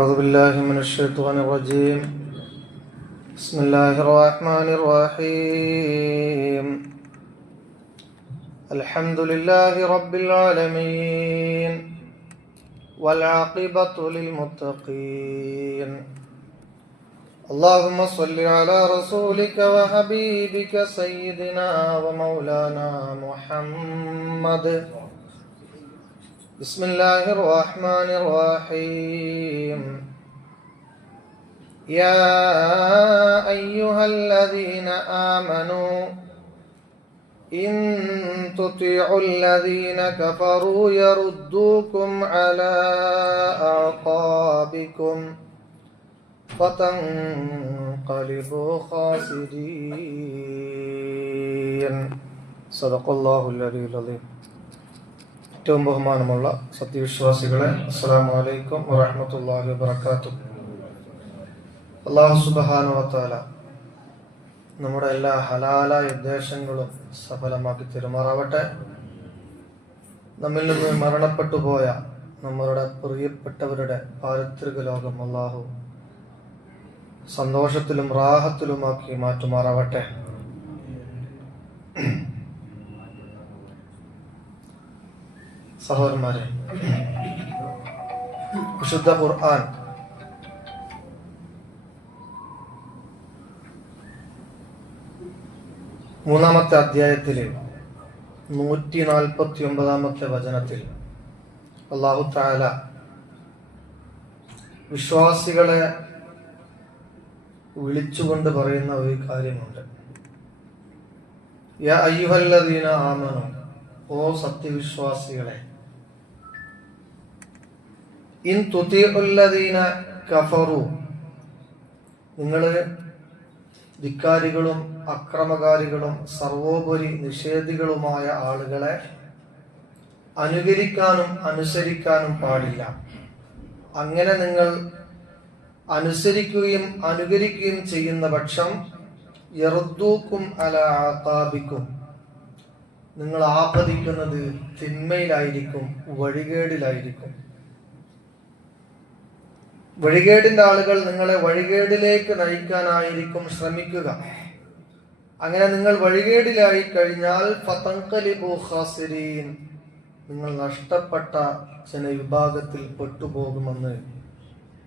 أعوذ بالله من الشيطان الرجيم. بسم الله الرحمن الرحيم. الحمد لله رب العالمين والعاقبة للمتقين. اللهم صل على رسولك وحبيبك سيدنا ومولانا محمد. بسم الله الرحمن الرحيم. يا أيها الذين آمنوا إن تطيعوا الذين كفروا يردوكم على أعقابكم فتنقلبوا خاسرين. صدق الله العلي العظيم. ഏറ്റവും ബഹുമാനമുള്ള സത്യവിശ്വാസികളെ, അസ്സലാമു അലൈക്കും വറഹ്മത്തുള്ളാഹി വബറകാതുഹു. അല്ലാഹു സുബ്ഹാനഹു വ തആല നമ്മുടെ എല്ലാ ഹലാലായ ഉദ്ദേശങ്ങളും സഫലമാക്കി തരുമാറാവട്ടെ. നമ്മിൽ നിന്ന് മരണപ്പെട്ടു പോയ നമ്മളുടെ പ്രിയപ്പെട്ടവരുടെ പാരിത്രിക ലോകം അല്ലാഹു സന്തോഷത്തിലും റാഹത്തിലുമാക്കി മാറ്റുമാറാവട്ടെ. സഹോദരന്മാരെ, വിശുദ്ധ ഖുർആൻ മൂന്നാമത്തെ അധ്യായത്തിലെ 149 വചനത്തിൽ അല്ലാഹു തആല വിശ്വാസികളെ വിളിച്ചുകൊണ്ട് പറയുന്ന ഒരു കാര്യമുണ്ട്. യാ അയ്യുഹല്ലദീന ആമനു, ഓ സത്യവിശ്വാസികളെ, ഇൻ തുതിഉല്ലദീന കഫറു, നിങ്ങൾ ധിക്കാരികളും അക്രമകാരികളും സർവോപരി നിഷേധികളുമായ ആളുകളെ അനുകരിക്കാനും അനുസരിക്കാനും പാടില്ല. അങ്ങനെ നിങ്ങൾ അനുസരിക്കുകയും അനുകരിക്കുകയും ചെയ്യുന്ന പക്ഷം യർദൂക്കും അലാ അഖാബിക്കും, നിങ്ങൾ ആപതിക്കുന്നത് തിന്മയിലായിരിക്കും, വഴികേടിലായിരിക്കും. വഴികേടിന്റെ ആളുകൾ നിങ്ങളെ വഴികേടിലേക്ക് നയിക്കാനായിരിക്കും ശ്രമിക്കുക. അങ്ങനെ നിങ്ങൾ വഴികേടിലായി കഴിഞ്ഞാൽ ഫതൻഖലിബു ഖാസിരീൻ, നിങ്ങൾ നഷ്ടപ്പെട്ട ജനവിഭാഗത്തിൽ പെട്ടുപോകുമെന്ന്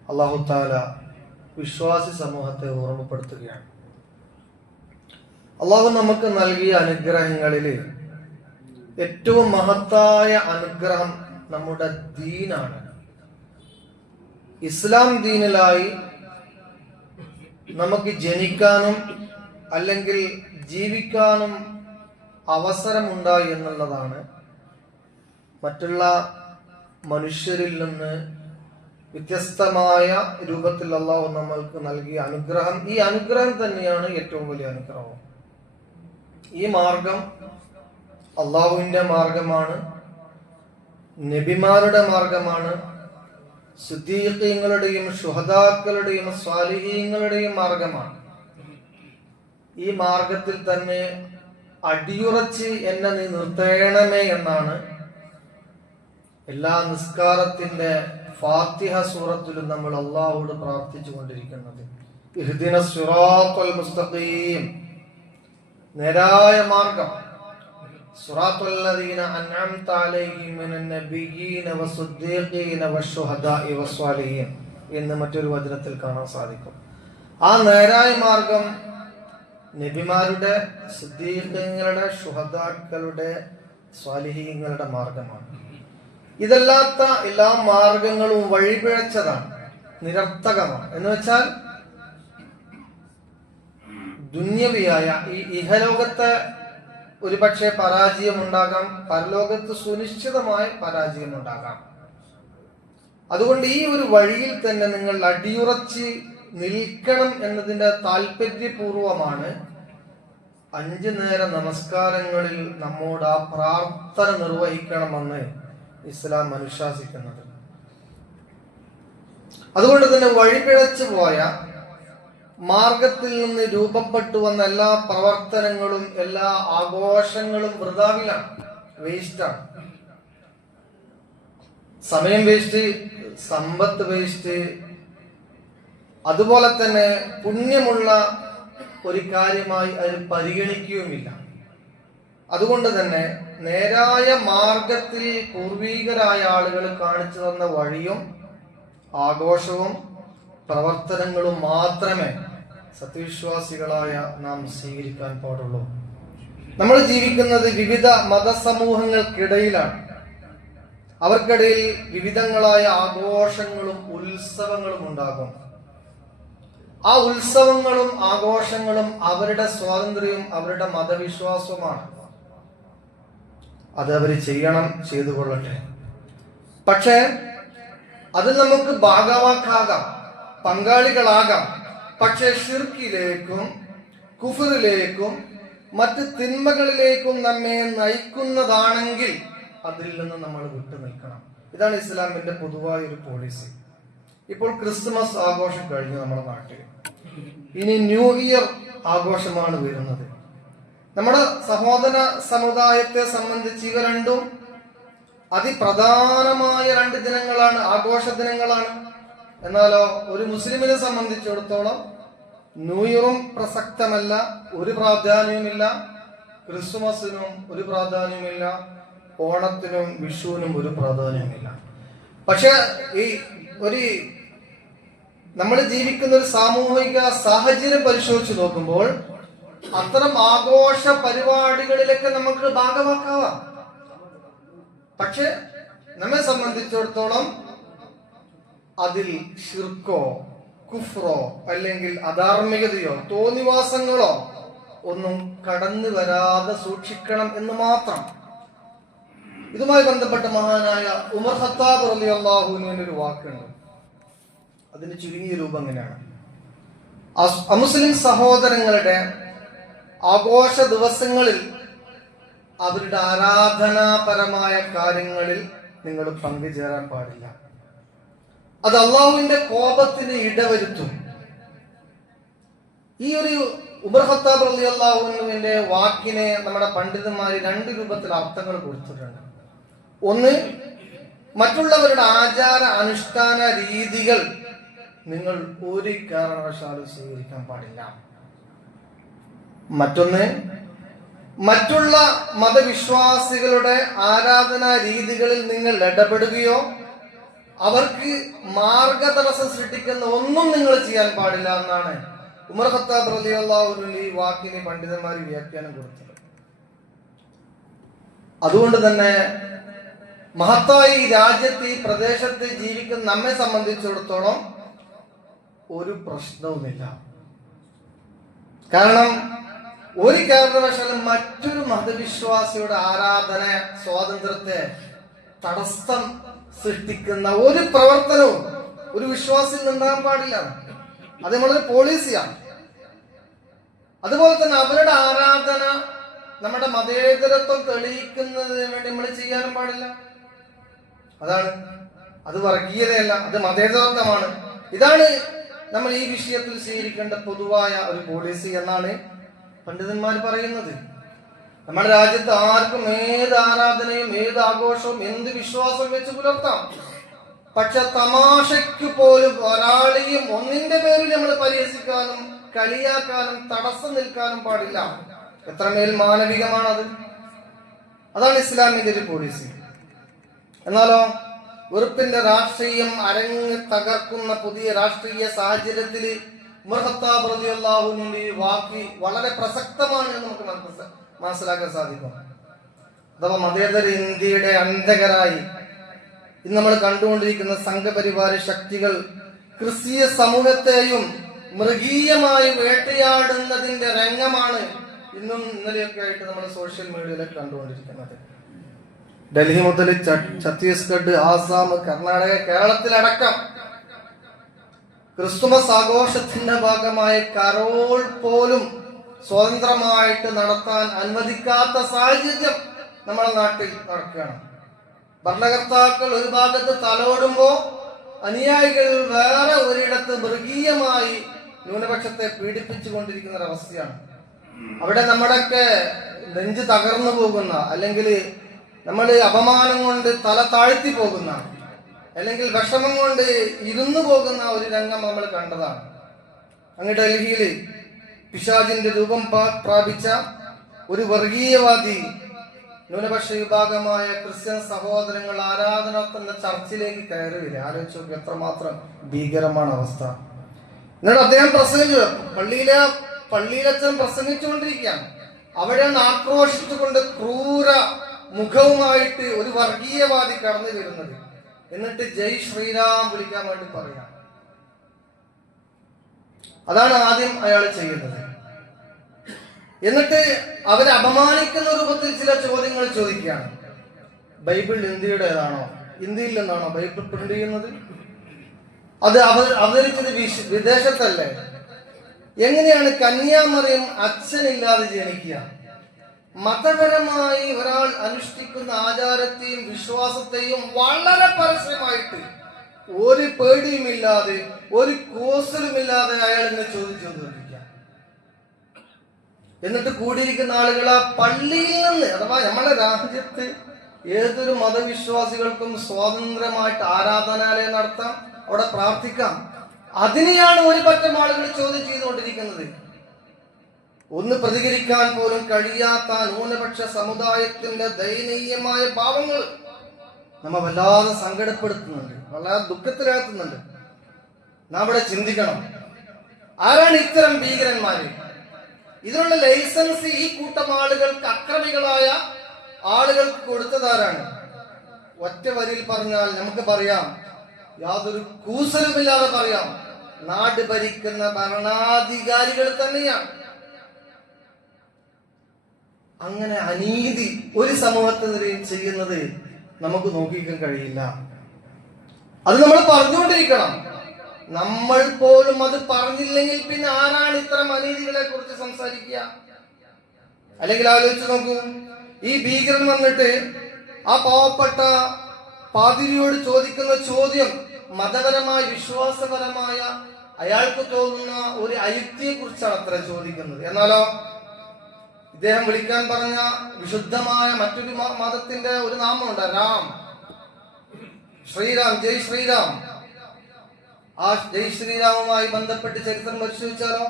അല്ലാഹു തആല വിശ്വാസി സമൂഹത്തെ ഓർമ്മപ്പെടുത്തുകയാണ്. അല്ലാഹു നമുക്ക് നൽകിയ അനുഗ്രഹങ്ങളിൽ ഏറ്റവും മഹത്തായ അനുഗ്രഹം നമ്മുടെ ദീനാണ്. ഇസ്ലാം ദീനിലായി നമുക്ക് ജനിക്കാനും അല്ലെങ്കിൽ ജീവിക്കാനും അവസരമുണ്ടായി എന്നുള്ളതാണ് മറ്റുള്ള മനുഷ്യരിൽ നിന്ന് വ്യത്യസ്തമായ രൂപത്തിൽ അല്ലാഹു നമ്മൾക്ക് നൽകിയ അനുഗ്രഹം. ഈ അനുഗ്രഹം തന്നെയാണ് ഏറ്റവും വലിയ അനുഗ്രഹം. ഈ മാർഗം അള്ളാഹുവിന്റെ മാർഗമാണ്, നബിമാരുടെ മാർഗമാണ്, സിദ്ദീഖീങ്ങളുടെയും ശുഹദാക്കളുടെയും സ്വാലിഹീങ്ങളുടെയും മാർഗമാണ്. ഈ മാർഗത്തിൽ തന്നെ അടിയുറച്ച് എന്നെ നീ നിർത്തേണമേ എന്നാണ് എല്ലാ നിസ്കാരത്തിന്റെ ഫാത്തിഹ സൂറത്തിലും നമ്മൾ അള്ളാഹുവോട് പ്രാർത്ഥിച്ചു കൊണ്ടിരിക്കുന്നത്. ഇഹ്ദിനസ് സിറാത്തൽ മുസ്തഖീം, നേരായ മാർഗം, സിറാത്തുല്ലദീന അൻഅംത അലൈഹിം മിനൻ നബിയ്യീന വസ്സുദ്ദീഖീന വശുഹദാഇ വസ്വാലിഹീൻ എന്ന് മറ്റൊരു വചനത്തിൽ കാണാൻ സാധിക്കും. ആ നേരായ മാർഗം നബിമാരുടെ, സിദ്ദീഖീങ്ങളുടെ, ശുഹദാക്കളുടെ, സ്വാലിഹീങ്ങളുടെ മാർഗമാണ്. ഇതല്ലാത്ത എല്ലാ മാർഗങ്ങളും വഴിപിഴച്ചതാണ്, നിരർത്ഥകമാണ്. എന്ന് വെച്ചാൽ ദുന്യവിയായ ഈ ഇഹലോകത്തെ ഒരുപക്ഷെ പരാജയമുണ്ടാകാം, പരലോകത്ത് സുനിശ്ചിതമായ പരാജയമുണ്ടാകാം. അതുകൊണ്ട് ഈ ഒരു വഴിയിൽ തന്നെ നിങ്ങൾ അടിയുറച്ച് നിൽക്കണം എന്നതിന്റെ താല്പര്യപൂർവമാണ് 5 നേര നമസ്കാരങ്ങളിൽ നമ്മോട് ആ പ്രാർത്ഥന നിർവഹിക്കണമെന്ന് ഇസ്ലാം അനുശാസിക്കുന്നത്. അതുകൊണ്ട് തന്നെ വഴിപിഴച്ചു പോയ മാർഗത്തിൽ നിന്ന് രൂപപ്പെട്ടു വന്ന എല്ലാ പ്രവർത്തനങ്ങളും എല്ലാ ആഘോഷങ്ങളും വൃഥാവിലാണ്, വേസ്റ്റാണ്. സമയം വേസ്റ്റ്, സമ്പത്ത് വേസ്റ്റ്, അതുപോലെ തന്നെ പുണ്യമുള്ള ഒരു കാര്യമായി അതിൽ പരിഗണിക്കുകയുമില്ല. അതുകൊണ്ട് തന്നെ നേരായ മാർഗത്തിൽ പൂർവീകരായ ആളുകൾ കാണിച്ചു തന്ന വഴിയും ആഘോഷവും പ്രവർത്തനങ്ങളും മാത്രമേ സത്യവിശ്വാസികളായ നാം സ്വീകരിക്കാൻ പാടുള്ളൂ. നമ്മൾ ജീവിക്കുന്നത് വിവിധ മതസമൂഹങ്ങൾക്കിടയിലാണ്. അവർക്കിടയിൽ വിവിധങ്ങളായ ആഘോഷങ്ങളും ഉത്സവങ്ങളും ഉണ്ടാകും. ആ ഉത്സവങ്ങളും ആഘോഷങ്ങളും അവരുടെ സ്വാതന്ത്ര്യവും അവരുടെ മതവിശ്വാസവുമാണ്. അത് അവർ ചെയ്യണം, ചെയ്തു കൊള്ളട്ടെ. പക്ഷേ അതിൽ നമുക്ക് ഭാഗവാക്കാകാം, പങ്കാളികളാകാം. പക്ഷെ ഷിർക്കിലേക്കും കുഫറിലേക്കും മറ്റ് തിന്മകളിലേക്കും നമ്മെ നയിക്കുന്നതാണെങ്കിൽ അതിൽ നിന്ന് നമ്മൾ വിട്ടു നിൽക്കണം. ഇതാണ് ഇസ്ലാമിന്റെ പൊതുവായ ഒരു പോളിസി. ഇപ്പോൾ ക്രിസ്മസ് ആഘോഷം കഴിഞ്ഞു നമ്മുടെ നാട്ടിൽ. ഇനി ന്യൂ ഇയർ ആഘോഷമാണ് വരുന്നത്. നമ്മുടെ സഹോദര സമുദായത്തെ സംബന്ധിച്ച് ഇവ രണ്ടും അതിപ്രധാനമായ 2 ദിനങ്ങളാണ്, ആഘോഷ ദിനങ്ങളാണ്. എന്നാലോ ഒരു മുസ്ലിമിനെ സംബന്ധിച്ചിടത്തോളം ന്യൂ ഇയറും പ്രസക്തമല്ല, ഒരു പ്രാധാന്യവുമില്ല. ക്രിസ്മസിനും ഒരു പ്രാധാന്യവുമില്ല, ഓണത്തിനും വിഷുവിനും ഒരു പ്രാധാന്യവുമില്ല. പക്ഷെ നമ്മൾ ജീവിക്കുന്ന ഒരു സാമൂഹിക സാഹചര്യം പരിശോധിച്ച് നോക്കുമ്പോൾ അത്തരം ആഘോഷ പരിപാടികളിലൊക്കെ നമുക്ക് ഭാഗമാക്കാവാം. പക്ഷെ നമ്മെ സംബന്ധിച്ചിടത്തോളം അതിൽ ഷിർക്കോ കുഫ്രോ അല്ലെങ്കിൽ അധാർമികതയോ തോന്നിവാസങ്ങളോ ഒന്നും കടന്നു വരാതെ സൂക്ഷിക്കണം എന്ന് മാത്രം. ഇതുമായി ബന്ധപ്പെട്ട മഹാനായ ഉമർ ഖത്താബ് റളിയല്ലാഹു അൻഹുവിന്റെ ഒരു വാക്കുണ്ട്. അതിന് ചുരുങ്ങിയ രൂപം എങ്ങനെയാണ്: അമുസ്ലിം സഹോദരങ്ങളുടെ ആഘോഷ ദിവസങ്ങളിൽ അവരുടെ ആരാധനാപരമായ കാര്യങ്ങളിൽ നിങ്ങൾ പങ്കുചേരാൻ പാടില്ല. അത് അള്ളാഹുവിന്റെ കോപത്തിന് ഇടവരുത്തും. ഈ ഒരു ഉമർ ഖത്താബ് റളിയല്ലാഹു അൻഹുവിന്റെ വാക്കിനെ നമ്മുടെ പണ്ഡിതന്മാര് 2 രൂപത്തിൽ അർത്ഥങ്ങൾ കൊടുത്തിട്ടുണ്ട്. ഒന്ന്, മറ്റുള്ളവരുടെ ആചാര അനുഷ്ഠാന രീതികൾ നിങ്ങൾ ഒരു കാരണവശാലും സ്വീകരിക്കാൻ പാടില്ല. മറ്റൊന്ന്, മറ്റുള്ള മതവിശ്വാസികളുടെ ആരാധനാ രീതികളിൽ നിങ്ങൾ ഇടപെടുകയോ അവർക്ക് മാർഗതടസ്സം സൃഷ്ടിക്കുന്ന ഒന്നും നിങ്ങൾ ചെയ്യാൻ പാടില്ല എന്നാണ് ഉമർ ഖത്താബ് റളിയല്ലാഹു അൻഹു ഈ വാക്കിന് പണ്ഡിതന്മാർ വ്യാഖ്യാനം കൊടുത്തത്. അതുകൊണ്ട് തന്നെ മഹത്തായ ഈ രാജ്യത്ത്, ഈ പ്രദേശത്ത് ജീവിക്കുന്ന നമ്മെ സംബന്ധിച്ചിടത്തോളം ഒരു പ്രശ്നവുമില്ല. കാരണം ഒരു കാരണവശാലും മറ്റൊരു മതവിശ്വാസിയുടെ ആരാധന സ്വാതന്ത്ര്യത്തെ തടസ്സം സൃഷ്ടിക്കുന്ന ഒരു പ്രവർത്തനവും ഒരു വിശ്വാസിയിൽ ഉണ്ടാകാൻ പാടില്ല. അത് നമ്മളൊരു പോളിസിയാണ്. അതുപോലെ തന്നെ അവരുടെ ആരാധന നമ്മുടെ മതേതരത്വം തെളിയിക്കുന്നതിന് വേണ്ടി നമ്മൾ ചെയ്യാനും പാടില്ല. അത് വർഗീയതയല്ല, അത് മതേതരത്വമാണ്. ഇതാണ് നമ്മൾ ഈ വിഷയത്തിൽ സ്വീകരിക്കേണ്ട പൊതുവായ ഒരു പോളിസി എന്നാണ് പണ്ഡിതന്മാർ പറയുന്നത്. നമ്മുടെ രാജ്യത്ത് ആർക്കും ഏത് ആരാധനയും ഏത് ആഘോഷവും എന്ത് വിശ്വാസവും വെച്ച് പുലർത്താം. പക്ഷെ തമാശയ്ക്ക് പോലും ഒരാളെയും ഒന്നിന്റെ പേരിൽ നമ്മൾ പരിഹസിക്കാനും കളിയാക്കാനും തടസ്സം നിൽക്കാനും പാടില്ല. എത്രമേൽ മാനവികമാണത്! അതാണ് ഇസ്ലാമിന്റെ ഒരു പോളിസി. എന്നാലോ വെറുപ്പിന്റെ രാഷ്ട്രീയം അരങ്ങ് തകർക്കുന്ന പുതിയ രാഷ്ട്രീയ സാഹചര്യത്തിൽ ഉമർ ഖത്താബ് റളിയല്ലാഹു അൻഹുവിന്റെ വാക്ക് വളരെ പ്രസക്തമാണ് എന്ന് നമുക്ക് മനസ്സിലാക്കാൻ സാധിക്കും. അഥവാ മതേതര ഇന്ത്യയുടെ അന്ധകരായി ഇന്ന് നമ്മൾ കണ്ടുകൊണ്ടിരിക്കുന്ന സംഘപരിവാര ശക്തികൾ ക്രിസ്തീയ സമൂഹത്തെയും മൃഗീയമായി വേട്ടയാടുന്നതിന്റെ രംഗമാണ് ഇന്നും ഇന്നലെയൊക്കെ ആയിട്ട് നമ്മൾ സോഷ്യൽ മീഡിയയിലൊക്കെ കണ്ടുകൊണ്ടിരിക്കുന്നത്. ഡൽഹി മുതൽ ഛത്തീസ്ഗഡ്, ആസാം, കർണാടക, കേരളത്തിലടക്കം ക്രിസ്തുമസ് ആഘോഷത്തിന്റെ ഭാഗമായി കരോൾ പോലും സ്വതന്ത്രമായിട്ട് നടത്താൻ അനുവദിക്കാത്ത സാഹചര്യം നമ്മുടെ നാട്ടിൽ നടക്കുകയാണ്. ഭരണകർത്താക്കൾ ഒരു ഭാഗത്ത് തലോടുമ്പോ അനുയായികൾ വേറെ ഒരിടത്ത് മൃഗീയമായി ന്യൂനപക്ഷത്തെ പീഡിപ്പിച്ചു കൊണ്ടിരിക്കുന്ന ഒരവസ്ഥയാണ്. അവിടെ നമ്മുടെയൊക്കെ നെഞ്ച് തകർന്നു പോകുന്ന, അല്ലെങ്കിൽ നമ്മൾ അപമാനം കൊണ്ട് തല താഴ്ത്തി പോകുന്ന, അല്ലെങ്കിൽ വിഷമം കൊണ്ട് ഇരുന്നു പോകുന്ന ഒരു രംഗം നമ്മൾ കണ്ടതാണ്. അങ്ങ് ഡൽഹിയിൽ പിശാചിന്റെ രൂപം പ്രാപിച്ച ഒരു വർഗീയവാദി ന്യൂനപക്ഷ വിഭാഗമായ ക്രിസ്ത്യൻ സഹോദരങ്ങൾ ആരാധനാർത്ഥം ചർച്ചിലേക്ക് കയറി വരിക. ആലോചിച്ച് നോക്കി എത്രമാത്രം ഭീകരമാണ് അവസ്ഥ. എന്നിട്ട് അദ്ദേഹം പ്രസംഗിച്ചു, പള്ളിയിലച്ഛൻ പ്രസംഗിച്ചുകൊണ്ടിരിക്കുകയാണ്. അവിടെയാണ് ആക്രോശിച്ചുകൊണ്ട് ക്രൂര മുഖവുമായിട്ട് ഒരു വർഗീയവാദി കടന്നു വരുന്നത്. എന്നിട്ട് ജയ് ശ്രീരാം വിളിക്കാൻ വേണ്ടി പറയാം. അതാണ് ആദ്യം അയാൾ ചെയ്യുന്നത്. എന്നിട്ട് അവരെ അപമാനിക്കുന്ന രൂപത്തിൽ ചില ചോദ്യങ്ങൾ ചോദിക്കുകയാണ്. ബൈബിൾ ഇന്ത്യയുടേതാണോ? ഇന്ത്യയിൽ നിന്നാണോ ബൈബിൾ പ്രിന്റ് ചെയ്യുന്നത്? അത് അവതരിച്ചത് വിദേശത്തല്ലേ? എങ്ങനെയാണ് കന്യാമറിയം അച്ഛനില്ലാതെ ജനിക്കുക? മതപരമായി ഒരാൾ അനുഷ്ഠിക്കുന്ന ആചാരത്തെയും വിശ്വാസത്തെയും വളരെ പരസ്യമായിട്ട് ഒരു പേടിയുമില്ലാതെ ഒരു കോസലുമില്ലാതെ അയാൾ ഇങ്ങനെ ചോദിച്ചുകൊണ്ടിരിക്കുക. എന്നിട്ട് കൂടിയിരിക്കുന്ന ആളുകൾ ആ പള്ളിയിൽ നിന്ന്, അഥവാ നമ്മുടെ രാജ്യത്ത് ഏതൊരു മതവിശ്വാസികൾക്കും സ്വാതന്ത്ര്യമായിട്ട് ആരാധനാലയം നടത്താം, അവിടെ പ്രാർത്ഥിക്കാം. അതിനെയാണ് ഒരു പറ്റം ആളുകൾ ചോദ്യം ചെയ്തുകൊണ്ടിരിക്കുന്നത്. ഒന്ന് പ്രതികരിക്കാൻ പോലും കഴിയാത്ത ന്യൂനപക്ഷ സമുദായത്തിന്റെ ദയനീയമായ ഭാവങ്ങൾ നമ്മെ വല്ലാതെ സങ്കടപ്പെടുത്തുന്നുണ്ട്, വല്ലാതെ ദുഃഖത്തിലാക്കുന്നുണ്ട്. നാം ഇവിടെ ചിന്തിക്കണം, ആരാണ് ഇത്തരം ഭീകരന്മാര്? ഇതിനുള്ള ലൈസൻസ് ഈ കൂട്ടം ആളുകൾക്ക്, അക്രമികളായ ആളുകൾക്ക് കൊടുത്തതാരാണ്? ഒറ്റ വരിയിൽ പറഞ്ഞാൽ നമുക്ക് പറയാം, യാതൊരു കൂസലുമില്ലാതെ പറയാം, നാട് ഭരിക്കുന്ന ഭരണാധികാരികൾ തന്നെയാണ്. അങ്ങനെ അനീതി ഒരു സമൂഹത്തിനെതിരെയും ചെയ്യുന്നത് നമുക്ക് നോക്കിക്കാൻ കഴിയില്ല. അത് നമ്മൾ പറഞ്ഞുകൊണ്ടിരിക്കണം. നമ്മൾ പോലും അത് പറഞ്ഞില്ലെങ്കിൽ പിന്നെ ആരാണ് ഇത്തരം അനീതികളെ കുറിച്ച് സംസാരിക്കുക? അല്ലെങ്കിൽ ആലോചിച്ച് നോക്കൂ, ഈ ഭീകരൻ വന്നിട്ട് ആ പാവപ്പെട്ട പാതിരിയോട് ചോദിക്കുന്ന ചോദ്യം മതപരമായ വിശ്വാസപരമായ അയാൾക്ക് തോന്നുന്ന ഒരു അയുക്തിയെ കുറിച്ചാണ് അത്ര ചോദിക്കുന്നത്. എന്നാലോ ഇദ്ദേഹം വിളിക്കാൻ പറഞ്ഞ വിശുദ്ധമായ മറ്റൊരു മതത്തിന്റെ ഒരു നാമമുണ്ട്, രാം, ശ്രീരാം, ജയ് ശ്രീരാം. ആ ജയ് ശ്രീരാമുമായി ബന്ധപ്പെട്ട് ചരിത്രം പരിശോധിച്ചാലോ,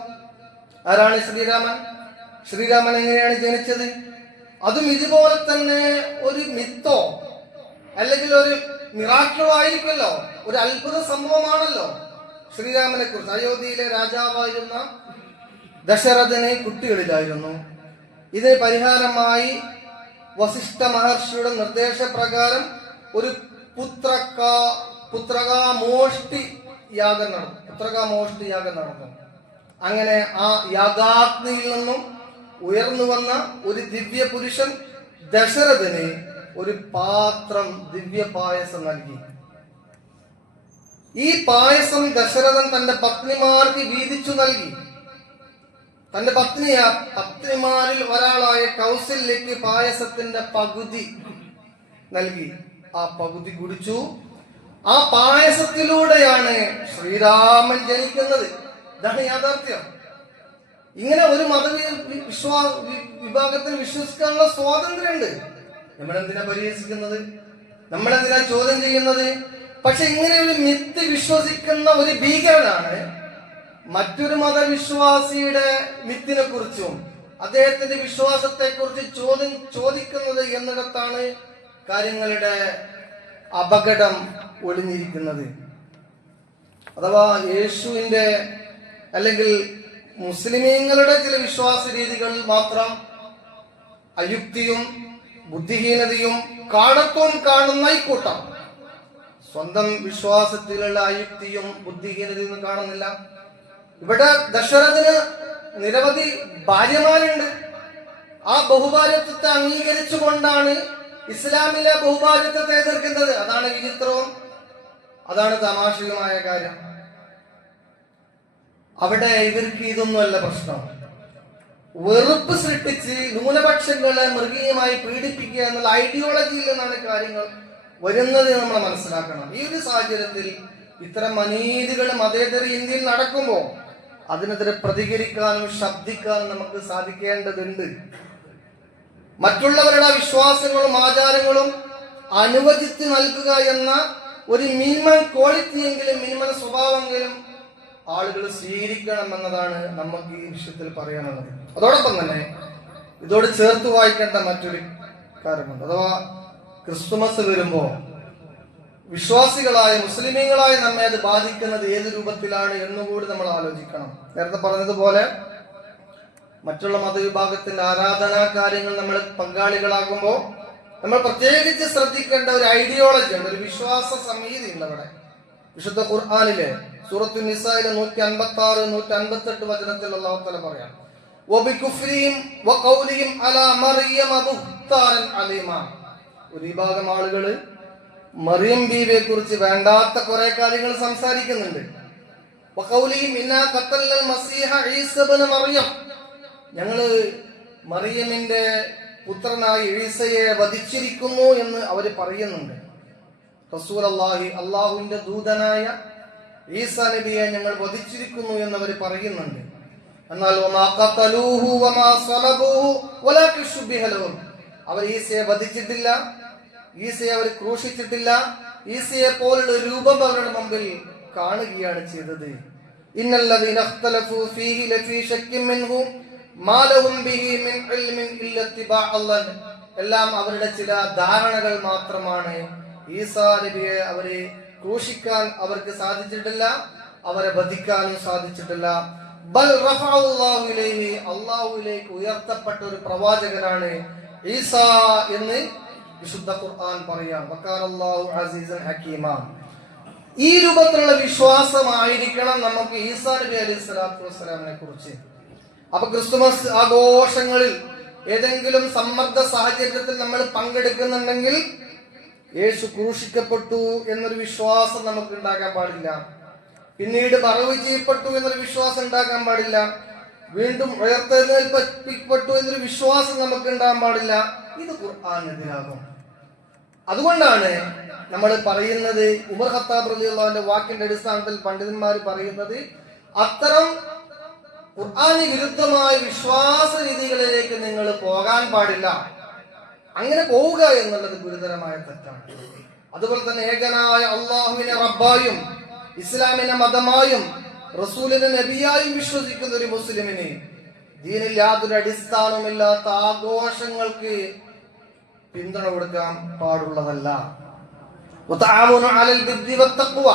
ആരാണ് ശ്രീരാമൻ? ശ്രീരാമൻ എങ്ങനെയാണ് ജനിച്ചത്? അതും ഇതുപോലെ തന്നെ ഒരു മിത്തോ അല്ലെങ്കിൽ ഒരു മിറാക്കിളോ ആയിരിക്കുമല്ലോ, ഒരു അത്ഭുത സംഭവമാണല്ലോ ശ്രീരാമനെ കുറിച്ച്. അയോധ്യയിലെ രാജാവായിരുന്ന ദശരഥന് കുട്ടികളിലായിരുന്നു. ഇതിന് പരിഹാരമായി വസിഷ്ഠ മഹർഷിയുടെ നിർദ്ദേശപ്രകാരം ഒരു പുത്രകാമോഷ്ടി യാഗം നടന്നു. അങ്ങനെ ആ യാഗാഗ്നിയിൽ നിന്നും ഉയർന്നു വന്ന ഒരു ദിവ്യ പുരുഷൻ ദശരഥന് ഒരു പാത്രം ദിവ്യ പായസം നൽകി. ഈ പായസം ദശരഥൻ തന്റെ പത്നിമാർക്ക് വീതിച്ചു നൽകി. തന്റെ പത്നിമാരിൽ ഒരാളായ കൗസല്യക്ക് പായസത്തിന്റെ പകുതി നൽകി. ആ പകുതി കുടിച്ചു. ആ പായസത്തിലൂടെയാണ് ശ്രീരാമൻ ജനിക്കുന്നത്. ഇതാണ് യാഥാർത്ഥ്യം. ഇങ്ങനെ ഒരു വിഭാഗത്തിൽ വിശ്വസിക്കാനുള്ള സ്വാതന്ത്ര്യമുണ്ട്. നമ്മളെന്തിനാ പരിഹസിക്കുന്നത്? നമ്മളെന്തിനാ ചോദ്യം ചെയ്യുന്നത്? പക്ഷെ ഇങ്ങനെ ഒരു മിത്ത് വിശ്വസിക്കുന്ന ഒരു ഭീകരനാണ് മറ്റൊരു മതവിശ്വാസിയുടെ മിത്തിനെ കുറിച്ചും അദ്ദേഹത്തിന്റെ വിശ്വാസത്തെ കുറിച്ച് ചോദിക്കുന്നത് എന്നിടത്താണ് കാര്യങ്ങളുടെ അപകടം ഒളിഞ്ഞിരിക്കുന്നത്. അഥവാ യേശുവിന്റെ അല്ലെങ്കിൽ മുസ്ലിമീങ്ങളുടെ ചില വിശ്വാസ രീതികളിൽ മാത്രം അയുക്തിയും ബുദ്ധിഹീനതയും കാടത്തവും കാണുന്ന ഇക്കൂട്ടം സ്വന്തം വിശ്വാസത്തിലുള്ള അയുക്തിയും ബുദ്ധിഹീനതയും കാണുന്നില്ല. ഇവിടെ ദശരഥന് നിരവധി ഭാര്യമാരുണ്ട്. ആ ബഹുഭാര്യത്വത്തെ അംഗീകരിച്ചുകൊണ്ടാണ് ഇസ്ലാമിലെ ബഹുഭാര്യത്വത്തെ എതിർക്കുന്നത്. അതാണ് വിചിത്രവും അതാണ് തമാശയുമായ കാര്യം. അവിടെ ഇവർക്ക് ഇതൊന്നുമല്ല പ്രശ്നം. വെറുപ്പ് സൃഷ്ടിച്ച് ന്യൂനപക്ഷങ്ങളെ മൃഗീയമായി പീഡിപ്പിക്കുക എന്നുള്ള ഐഡിയോളജിയിൽ നിന്നാണ് കാര്യങ്ങൾ വരുന്നത് നമ്മൾ മനസ്സിലാക്കണം. ഈ ഒരു സാഹചര്യത്തിൽ ഇത്തരം അനീതികൾ മതേതര ഇന്ത്യയിൽ നടക്കുമ്പോൾ അതിനെതിരെ പ്രതികരിക്കാനും ശബ്ദിക്കാനും നമുക്ക് സാധിക്കേണ്ടതുണ്ട്. മറ്റുള്ളവരുടെ വിശ്വാസങ്ങളും ആചാരങ്ങളും അനുവദിച്ച് നൽകുക എന്ന ഒരു മിനിമം ക്വാളിറ്റിയെങ്കിലും മിനിമം സ്വഭാവമെങ്കിലും ആളുകൾ സ്വീകരിക്കണമെന്നതാണ് നമുക്ക് ഈ വിഷയത്തിൽ പറയാനുള്ളത്. അതോടൊപ്പം തന്നെ ഇതോട് ചേർത്ത് വായിക്കേണ്ട മറ്റൊരു കാര്യമുണ്ട്. അഥവാ ക്രിസ്തുമസ് വരുമ്പോ വിശ്വാസികളായ മുസ്ലിമീങ്ങളായ നമ്മെ അത് ബാധിക്കുന്നത് ഏത് രൂപത്തിലാണ് എന്നുകൂടി നമ്മൾ ആലോചിക്കണം. നേരത്തെ പറഞ്ഞതുപോലെ മറ്റുള്ള മതവിഭാഗത്തിന്റെ ആരാധനാ കാര്യങ്ങൾ നമ്മൾ പങ്കാളികളാകുമ്പോൾ നമ്മൾ പ്രത്യേകിച്ച് ശ്രദ്ധിക്കേണ്ട ഒരു ഐഡിയോളജി ഉണ്ട്, ഒരു വിശ്വാസ സംഹിത ഉണ്ട്. അവിടെ വിശുദ്ധ ഖുർആനിലെ സൂറത്തു നിസായിലെ 156, 158 വചനത്തിൽ അല്ലാഹു തആല പറയാം, വബികുഫ്രിഹിം വഖൗലിഹിം അലാ മറിയം ബുഹ്താനൻ അലീമ. ഒരു വിഭാഗം ആളുകൾ മറിയം ബീവിയെ കുറിച്ച് വേണ്ടാത്ത കുറെ കാര്യങ്ങൾ സംസാരിക്കുന്നുണ്ട്. വഖൗലിഹിം ഇന്നാ ഖതൽനൽ മസീഹ ഈസ ഇബ്നു മറിയം, ഞങ്ങള് മറിയമിന്റെ പുത്രനായ ഈസയെ വധിച്ചിരിക്കുന്നു എന്ന് അവർ പറയുന്നുണ്ട്. റസൂലുള്ളാഹി, അല്ലാഹുവിന്റെ ദൂതനായ ഈസാ നബിയെ ഞങ്ങൾ വധിച്ചിരിക്കുന്നു എന്ന് അവർ പറയുന്നുണ്ട്. എന്നാൽ വമാ ഖതലൂഹു വമാ സലബൂഹു വലാകിൻ ശുബ്ബിഹ ലഹും, അവർ ഈസയെ വധിച്ചിട്ടില്ല, ഈസയെ അവർ ക്രൂശിച്ചിട്ടില്ല, ഈസയെ പോലുള്ള രൂപം അവരുടെ മുമ്പിൽ കാണുകയാണ് ചെയ്തത്. ഇന്നല്ലദീന ഇഖ്തലഫൂ ഫീഹി ലഫീ ശക്കിൻ മിൻഹു മാ ലഹും ബിഹി മിൻ ഇൽമിൻ ഇല്ലാ ഇത്തിബാഅല്ലാഹ്, എല്ലാം അവരുടെ ചില ധാരണകൾ മാത്രമാണ്. ഈസാ നബിയെ അവരെ ക്രൂശിക്കാൻ അവർക്ക് സാധിച്ചിട്ടില്ല, അവരെ വധിക്കാനും സാധിച്ചിട്ടില്ല. ബൽ റഫഅല്ലാഹു ഇലൈഹി, അല്ലാഹുവിലേക്ക് ഉയർത്തപ്പെട്ട ഒരു പ്രവാചകനാണ് ഈസാ എന്ന് വിശുദ്ധ ഖുർആൻ പറയാം. വകാനല്ലാഹു അസീസൻ ഹകീമ. ഈ രൂപത്തിലുള്ള വിശ്വാസമായിരിക്കണം നമുക്ക് ഈസാ നബി അലൈഹി സ്വലാത്തു വസ്സലാമിനെ കുറിച്ച്. അപ്പൊ ക്രിസ്തുമസ് ആഘോഷങ്ങളിൽ ഏതെങ്കിലും സമ്മർദ്ദ സാഹചര്യത്തിൽ നമ്മൾ പങ്കെടുക്കുന്നുണ്ടെങ്കിൽ യേശു ക്രൂശിക്കപ്പെട്ടു എന്നൊരു വിശ്വാസം നമുക്ക് ഉണ്ടാകാൻ പാടില്ല. പിന്നീട് മറവ് ചെയ്യപ്പെട്ടു എന്നൊരു വിശ്വാസം ഉണ്ടാക്കാൻ പാടില്ല. വീണ്ടും ഉയർത്തെഴുന്നേൽപ്പിക്കപ്പെട്ടു എന്നൊരു വിശ്വാസം നമുക്ക് ഉണ്ടാകാൻ പാടില്ല. ഇത് ഖുർആനെതിരാകും. അതുകൊണ്ടാണ് നമ്മൾ പറയുന്നത്, ഉമർ ഖത്താബ് റളിയല്ലാഹുവിന്റെ വാക്കിന്റെ അടിസ്ഥാനത്തിൽ പണ്ഡിതന്മാർ പറയുന്നത്, അത്തരം ഖുർആന് വിരുദ്ധമായ വിശ്വാസ രീതികളിലേക്ക് നിങ്ങൾ പോകാൻ പാടില്ല. അങ്ങനെ പോവുക എന്നുള്ളത് ഗുരുതരമായ തെറ്റാണ്. അതുപോലെ തന്നെ ഏകനായ അള്ളാഹുവിനെ റബ്ബായും ഇസ്ലാമിനെ മതമായും റസൂലിനെ നബിയായും വിശ്വസിക്കുന്ന ഒരു മുസ്ലിമിന് ദീനിൽ യാതൊരു അടിസ്ഥാനമില്ലാത്ത ആഘോഷങ്ങൾക്ക് പിന്തുണ കൊടുക്കാൻ പാടുള്ളതല്ല. വതആവനു അലൽ ബിർരി വത്തഖ്വ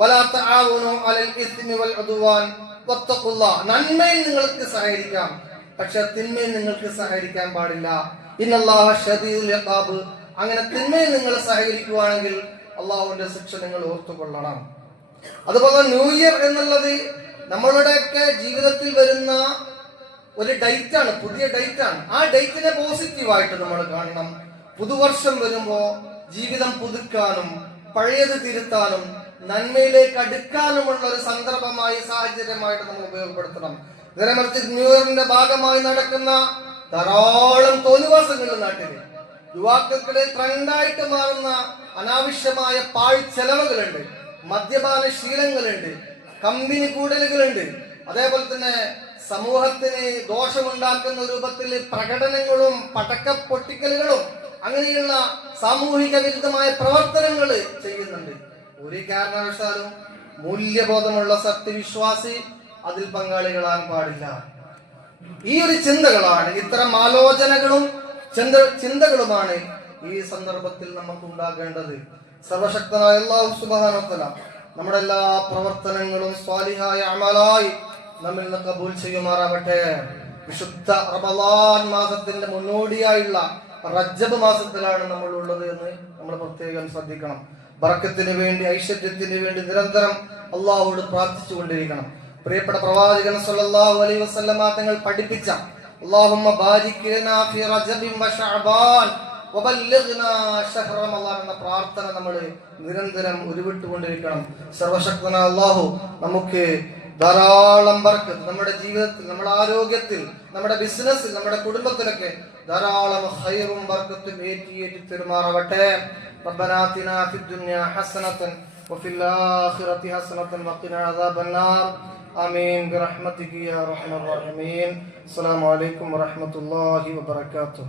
വലാ തആവനു അലൽ ഇസ്മി വൽ ഉദ്വാൻ വത്തഖുല്ലാഹ്. നന്മയിൽ നിങ്ങൾക്ക് സഹകരിക്കാം, പക്ഷെ തിന്മയിൽ നിങ്ങൾക്ക് സഹകരിക്കാൻ പാടില്ല. ഇന്നല്ലാഹ ശദീദുൽ ഇഖാബ്. അങ്ങനെ തിന്മയിൽ നിങ്ങൾ സഹകരിക്കുകയാണെങ്കിൽ അള്ളാഹുവിന്റെ ശിക്ഷ നിങ്ങൾ ഓർത്തുകൊള്ളണം. അതുപോലെ ന്യൂ ഇയർ എന്നുള്ളത് നമ്മളുടെയൊക്കെ ജീവിതത്തിൽ വരുന്ന ഒരു ഡേറ്റാണ്, പുതിയ ഡേറ്റാണ്. ആ ഡേറ്റിനെ പോസിറ്റീവായിട്ട് നമ്മൾ കാണണം. പുതുവർഷം വരുമ്പോ ജീവിതം പുതുക്കാനും പഴയത് തിരുത്താനും നന്മയിലേക്ക് അടുക്കാനുമുള്ള ഒരു സന്ദർഭമായി സാഹചര്യമായിട്ട് നമ്മൾ ഉപയോഗപ്പെടുത്തണം. ഇതിനെ മറിച്ച് ന്യൂ ഇയറിന്റെ ഭാഗമായി നടക്കുന്ന ധാരാളം തോന്നിവാസങ്ങൾ നാട്ടില് യുവാക്കൾക്കിടയിൽ ട്രെൻഡായിട്ട് മാറുന്ന അനാവശ്യമായ പാഴ്ചെലവുകളുണ്ട്, മദ്യപാന ശീലങ്ങളുണ്ട്, കമ്പനി കൂടലുകളുണ്ട്. അതേപോലെ തന്നെ സമൂഹത്തിന് ദോഷമുണ്ടാക്കുന്ന രൂപത്തിൽ പ്രകടനങ്ങളും പടക്ക പൊട്ടിക്കലുകളും അങ്ങനെയുള്ള സാമൂഹിക വിരുദ്ധമായ പ്രവർത്തനങ്ങൾ ചെയ്യുന്നുണ്ട്. ഒരു കാരണവശാലും മൂല്യബോധമുള്ള സത്യവിശ്വാസി അതിൽ പങ്കാളികളാൻ പാടില്ല. ഈ ഒരു ചിന്തകളാണ്, ഇത്തരം ആലോചനകളും ചിന്തകളുമാണ് ഈ സന്ദർഭത്തിൽ നമുക്ക് ഉണ്ടാകേണ്ടത്. സർവശക്തനായ അല്ലാഹു സുബ്ഹാനഹു വ തആല നമ്മുടെ എല്ലാ പ്രവർത്തനങ്ങളും സ്വാലിഹായ അമലായി നമ്മിൽ നിന്ന് കബൂൽ ചെയ്യുമാറാവട്ടെ. വിശുദ്ധ റമളാൻ മാസത്തിന്റെ മുന്നോടിയായുള്ള റജബ് മാസത്തിലാണ് നമ്മൾ ഉള്ളത് എന്ന് നമ്മൾ പ്രത്യേകം ശ്രദ്ധിക്കണം. ബറക്കത്തിന് വേണ്ടി, ഐശ്വര്യത്തിന് വേണ്ടി നിരന്തരം അള്ളാഹുവോട് പ്രാർത്ഥിച്ചുകൊണ്ടിരിക്കണം. പ്രിയപ്പെട്ട പ്രവാചകൻ സല്ലല്ലാഹു അലൈഹി വസല്ലമ തങ്ങൾ പഠിപ്പിച്ച അല്ലാഹുമ്മ ബാരിക് ലനാ ഫി റജബിൻ വ ശഅബാൻ വബല്ലിഗ്നാ ശഹ്റ റമളാൻ എന്ന പ്രാർത്ഥന നമ്മൾ നിരന്തരം ഉരുവിട്ടുകൊണ്ടിരിക്കണം. സർവശക്തനായ അല്ലാഹു നമുക്ക് ധാരാളം ബർക്കത്ത് നമ്മുടെ ജീവിതത്തിൽ, നമ്മുടെ ആരോഗ്യത്തിൽ, നമ്മുടെ ബിസിനസ്സിൽ, നമ്മുടെ കുടുംബത്തിലൊക്കെ ധാരാളം ഖൈറും ബർക്കത്തും ഏറ്റി പെരുമാറവട്ടെ. ربنا آتنا في الدنيا حسنة وفي الآخرة حسنة وقنا عذاب النار آمين برحمتك يا أرحم الراحمين. السلام عليكم ورحمة الله وبركاته.